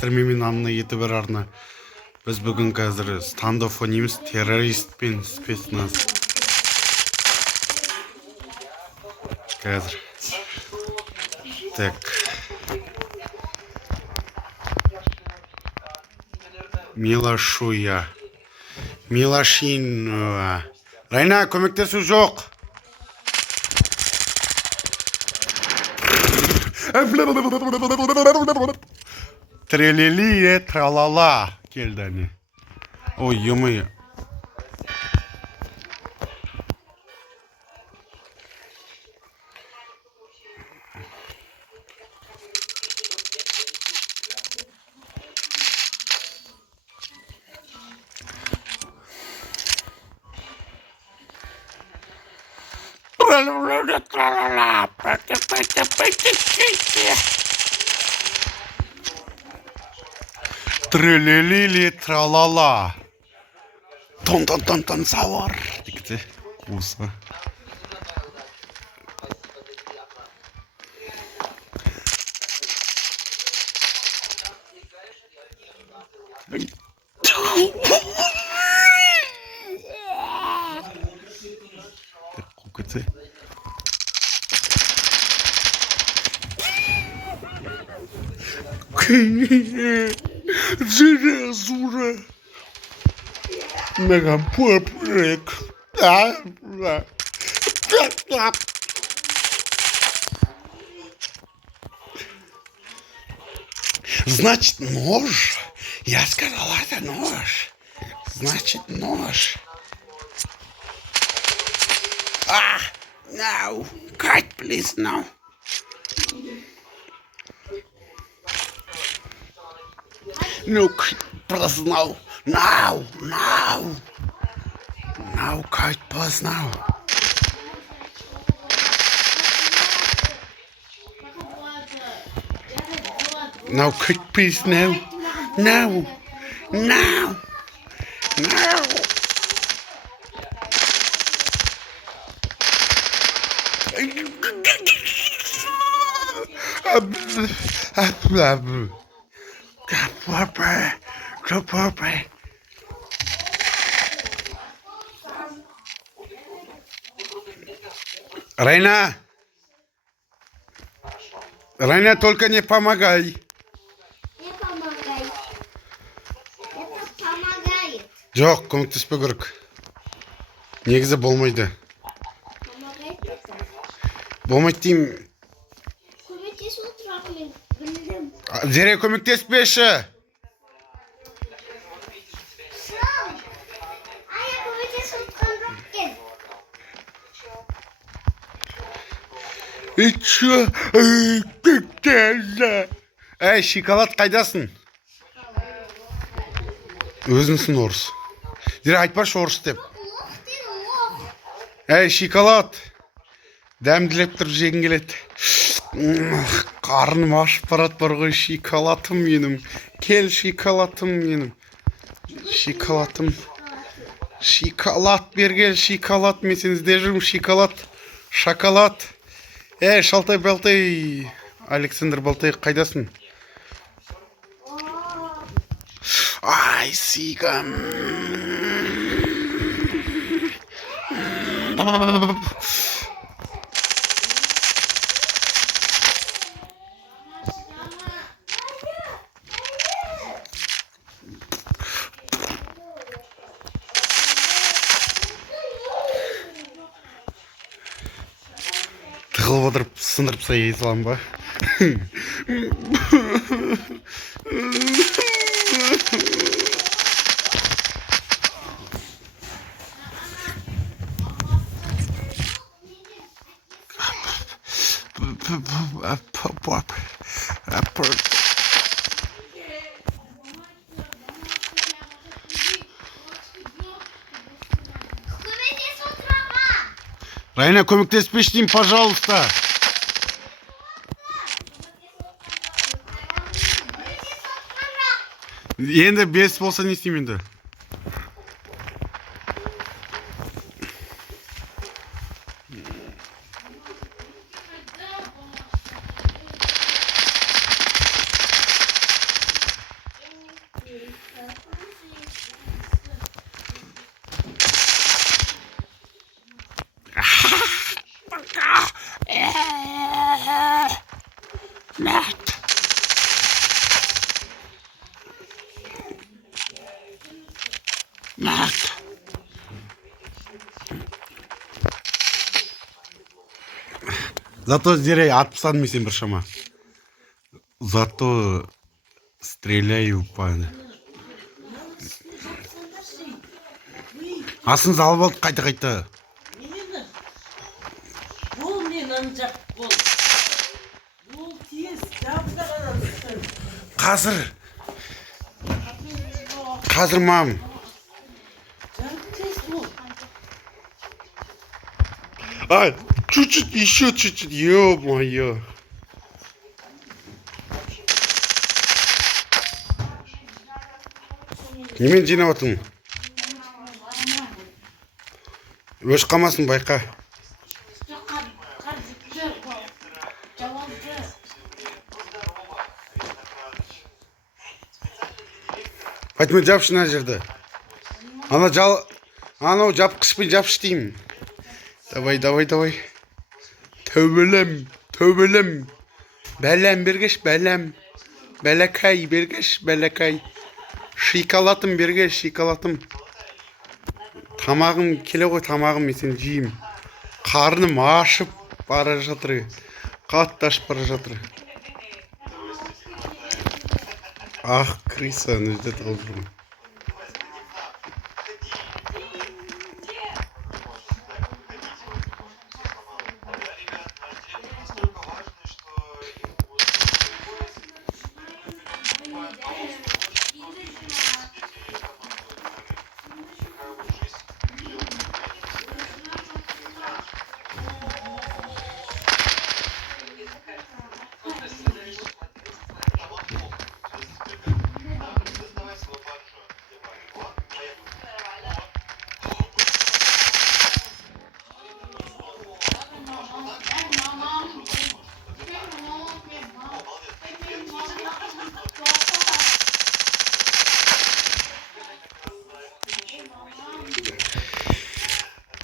саламатсыздар, Анна етібір арна. Біз бүгін қазір стандофф ойнаймыз, террорист пен спецназ. Қазір. Так. Милашуя. Милашин. Райна, көмектесу жоқ. Трелели, тралала. Келді әне. Ой, емай. Трелели, тралала. Тон-тон-тон-тон, сауар. Дикті. Қуса. Кукеті. Зура, зура. Мегам попрек. Значит, нож. Я сказала, это нож. Значит, нож. No. Cut, please, no. No, please, no. No, no. No, cut, please, no. No, cut, please, no. No. No. No. Райна! Райна, только не помогай. Не помогай. Это помогает. Жоқ, көмектеспе керек. Негізі болмайды. Помогает это. Болмайды деймін. Көмектесіп отырамын, білдім. Дереу көмектеспеші. Я көмектесіп отырған жоқ екен. И чё? Әй, шоколад қайдасың? Өзіңсің орыс. Дереу айтпашы орыс деп. Лох деді, лох. Әй, шоколад. Дәмділеп тұрып жегін келеді. Қарным ашып барады бар ғой, шоколадым менің. Кел, шоколадым менің. Шоколадым. Шоколад бергел, шоколад. Мен сен іздеп жүрмін, шоколад. Шоколад. Әй, Шалтай-Балтай. Александр Балтай, қайдасың? Ай, сигам. Тығылып отырып, сындырып сай салам ба? Көмектесіп отырамын. Райна, көмектеспеші деймін, пожалуйста. Енді бес болса не істеймін енді? Зато зере атпсан мисен бір шама. Зато стреляю по... Асыңыз алып алды қайта-қайта. Бұл мен анжақ бол. Бұл тез, жабыда қарасың. Қазір мам. Жарық тез бол. Ай, чуть-чуть, еще чуть-чуть, ё-моё. Немен жинап отырмын? Өш қалмасын байқа. Фатима, жапшы мына жерді. Анау жапқышпен жапшы деймін. Давай. Төбелем. Бәлем бергеш, бәлем. Бәләкәй бергеш, бәләкәй. Шикалатым бергеш, шикалатым. Тамағым келе ғой, тамағым мен сені жеймін. Қарным ашып бара жатыр. Қатты ашып бара жатыр. Ах, крыса, не жде тығылып жүрмін.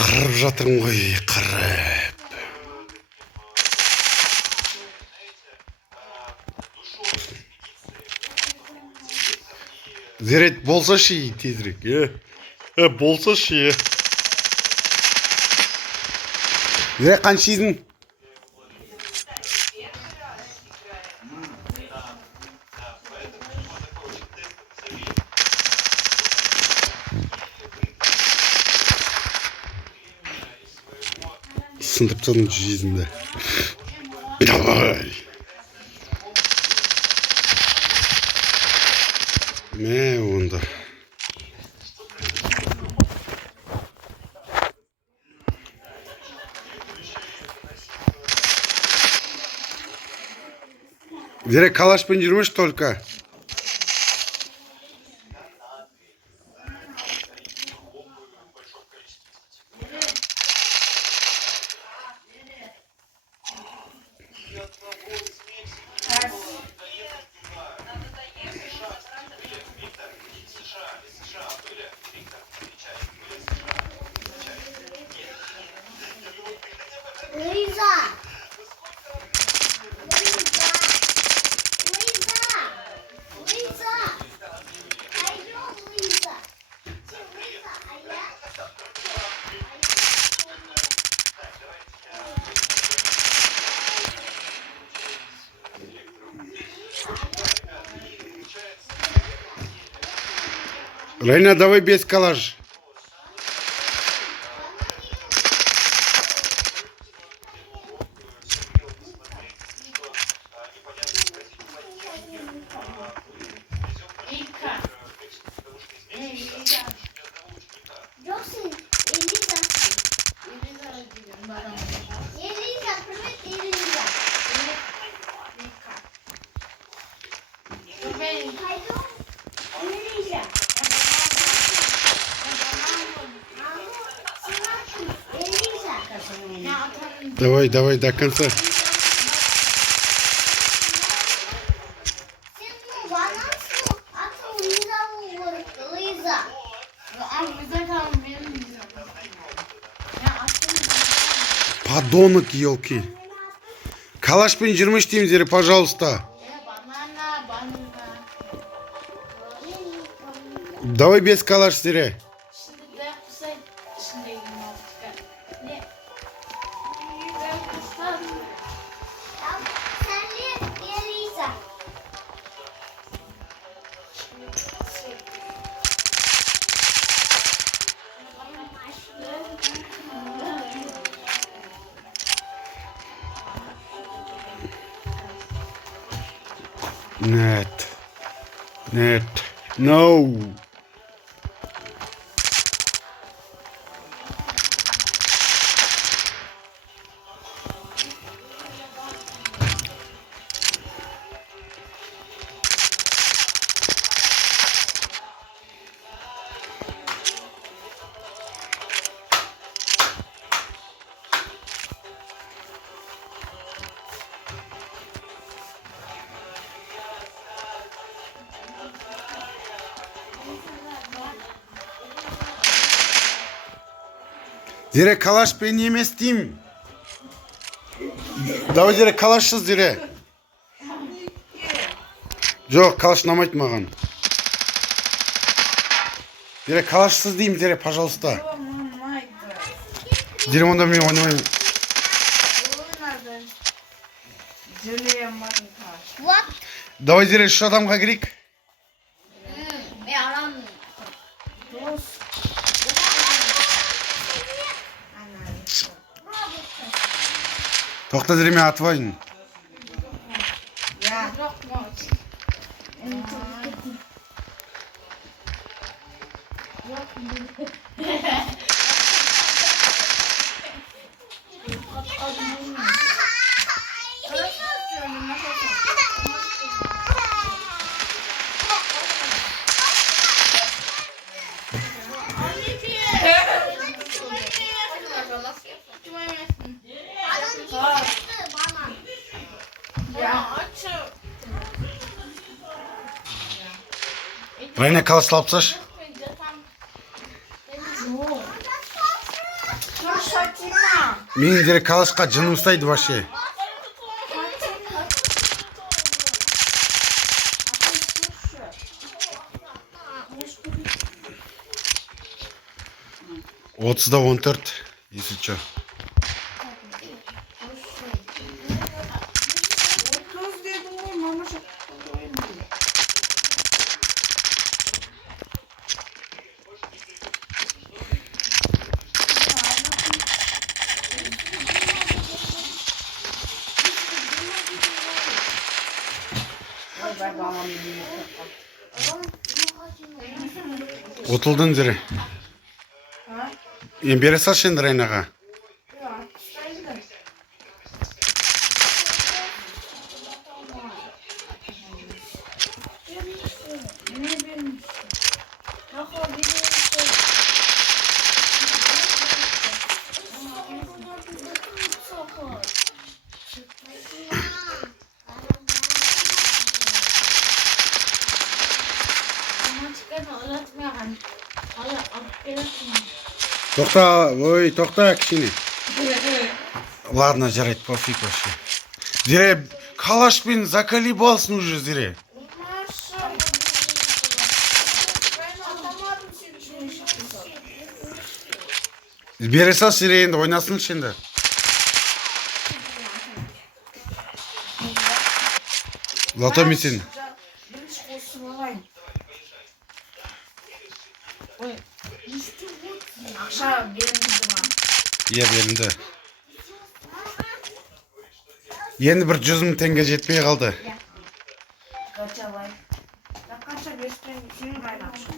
Қырып жатырмын ғой, қырып. Зерет болса ше, тезірек. Болса ше. Зерет қанша жейсің? Сындырып тастадым жүзімді. Давай. Мә онда. Зерек калашпен жүрмеш только. Лиза! Пойдем, Лиза! А я? Райна, давай без калаш. Джоксон, Элиза, привет, Элиза. Пойдем, Элиза. Элиза. Давай, до конца. Подонок, елки. Калашпен жүрмеш деймін зере, пожалуйста. Давай без калаш зере. Net. Net. No. Zire kalaş ben yemez diyeyim. Давай zire kalaşsız zire. Жоқ, калашнамайды маған. Зире калашсыз деймін, зире, пожалуйста. Зире, онда мен ойнамаймын. What? Давай, зире, үш адамға кірейік. Ben aramıyorum. Тоқта, зире, мен атып алайын. Райна, калашты алып тасташы. Менің зире калашқа жыным ұстайды вообще. Отызда 14, если что. Отылдың зире. Бере салшы енді Райнаға. Тоқта, ой, тоқта, кішкене. Ладно, жарайды, пофиг вообще. Зире, калашпен заколебалсын уже, зире. Бере салшы, зире, енді ойнасыншы енді. Зато мен сен. Ақша берілді ма? Иә, берілді. Енді бір 100 мың теңге жетпей қалды. Қачалай. Қанша берістен сенің қайын ақшың?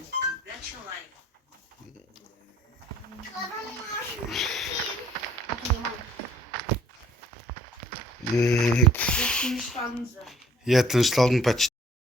Тынышталдыңыздар. Иә, тынышталдым почти.